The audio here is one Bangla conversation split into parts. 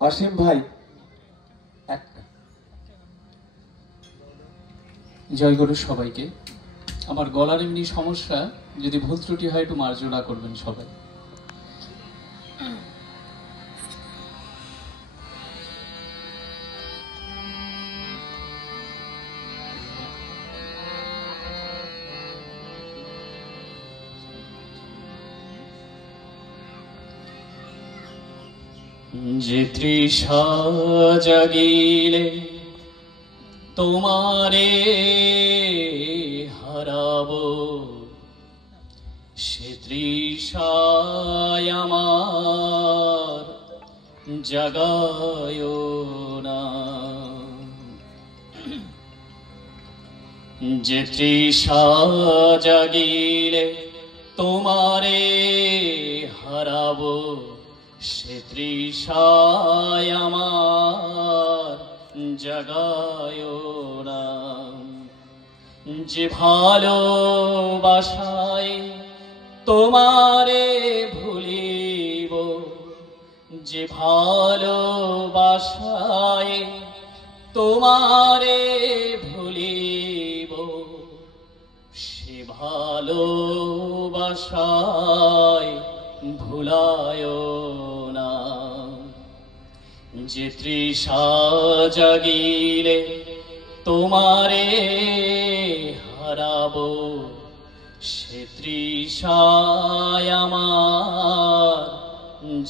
অসীম ভাই একটা জয় গুরু সবাইকে। আমার গলার এমনি সমস্যা, যদি ভুল ত্রুটি হয় একটু মার্জনা করবেন সবাই। যে তৃষা জাগিলে তোমারে হারাবো, সে তৃষায় আমার জাগায় না। যে তৃষা জাগিলে তোমারে হারাবো, সে তৃষায় আমার জাগায় না। যে ভালোবাসায় তোমারে ভুলিব, যে ভালোবাসায় তোমারে ভুলিব, সে ভালোবাসায় ভুলায় না। যে তৃষা জাগিলে তোমারে হারাবো, সে তৃষায় আমার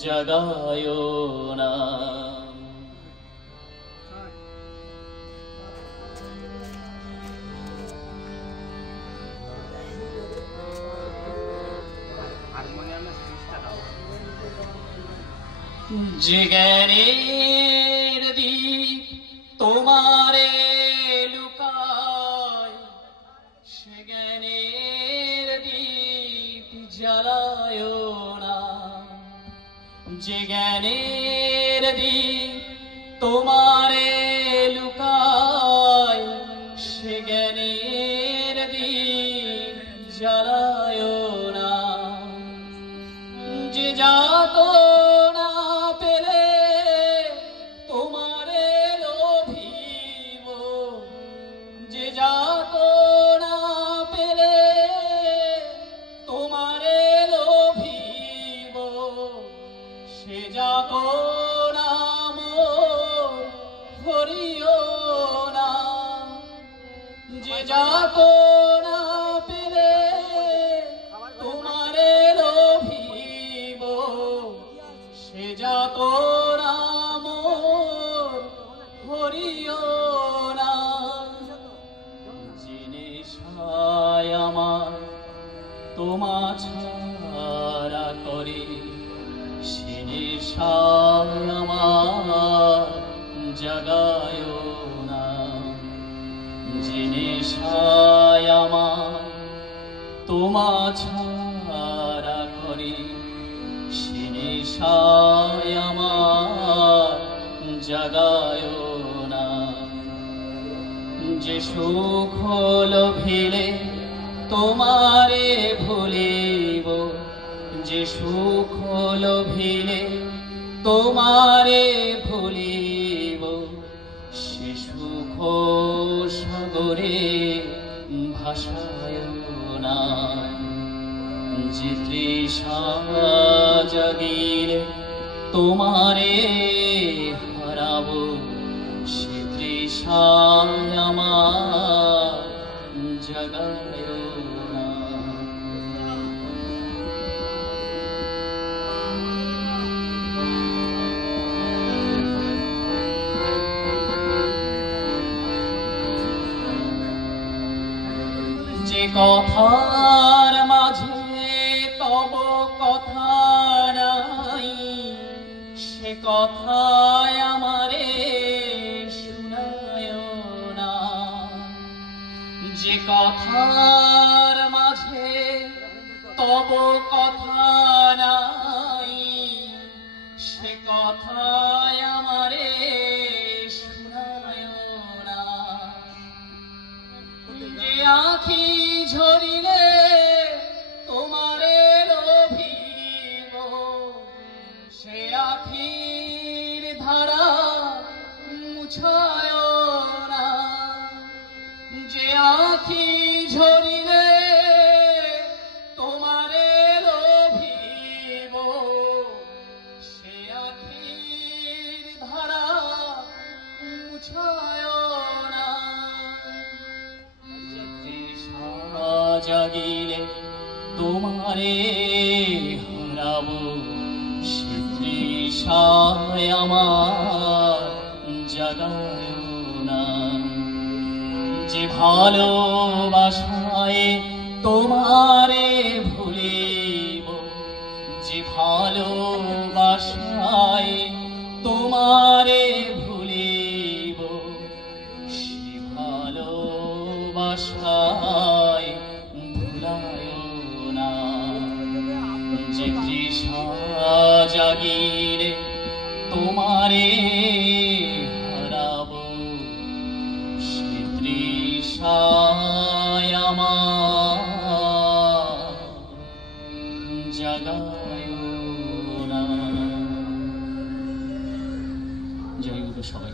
জাগায় না। যে জ্ঞানের দীপ তোমারে লুকায়, সে জ্ঞানের দীপ জ্বালায় না। যে জ্ঞানের দীপ তোমারে লুকায়, সে জ্ঞানের দীপ জ্বালায় না। যে যাত যাত না পেলে তোমারে লোভিব, সে যাত না মোর হরিও না। যে নেশায় আমার তোমা ছাড়া করে, সে নেশায় আমার জাগায় না। যে নেশায় আমার তোমা ছাড়া করে, সে নেশায় আমার জাগায় না। যে সুখ লোভিলে তোমারে ভুলিব, যে সুখ লোভিলে তোমারে ভুলিব, সে সুখ সাগরে ভাসায় না। যে তৃষা জাগিলে তোমারে হারাবো, সে তৃষায় আমার জাগায় না। যে কথার মাঝে তব কথা নাই, সে কথায় আমারে শুনায় না। যে কথার মাঝে তব কথা নাই, সে কথায় আমারে শুনায় না। যে আঁখি ঝরিলে তোমারে লোভিব, সে আঁখির ধারা মুছায় না, যে আঁখি ঝরিলে তোমারে লোভিব, সে আঁখির ধারা মুছায় না। তৃষা জাগিলে তোমারে হারাবো, সে তৃষায় আমার জাগায় না। যে ভালোবাসায় তোমারে ভুলিব, যে ভালোবাসায় তোমারে ভুলিব, সে ভালোবাসায় ভুলায় না। যে তৃষা জাগিলে তোমারে হারাবো, সে তৃষায় আমার জাগায় না। জয় গুরু সবাই।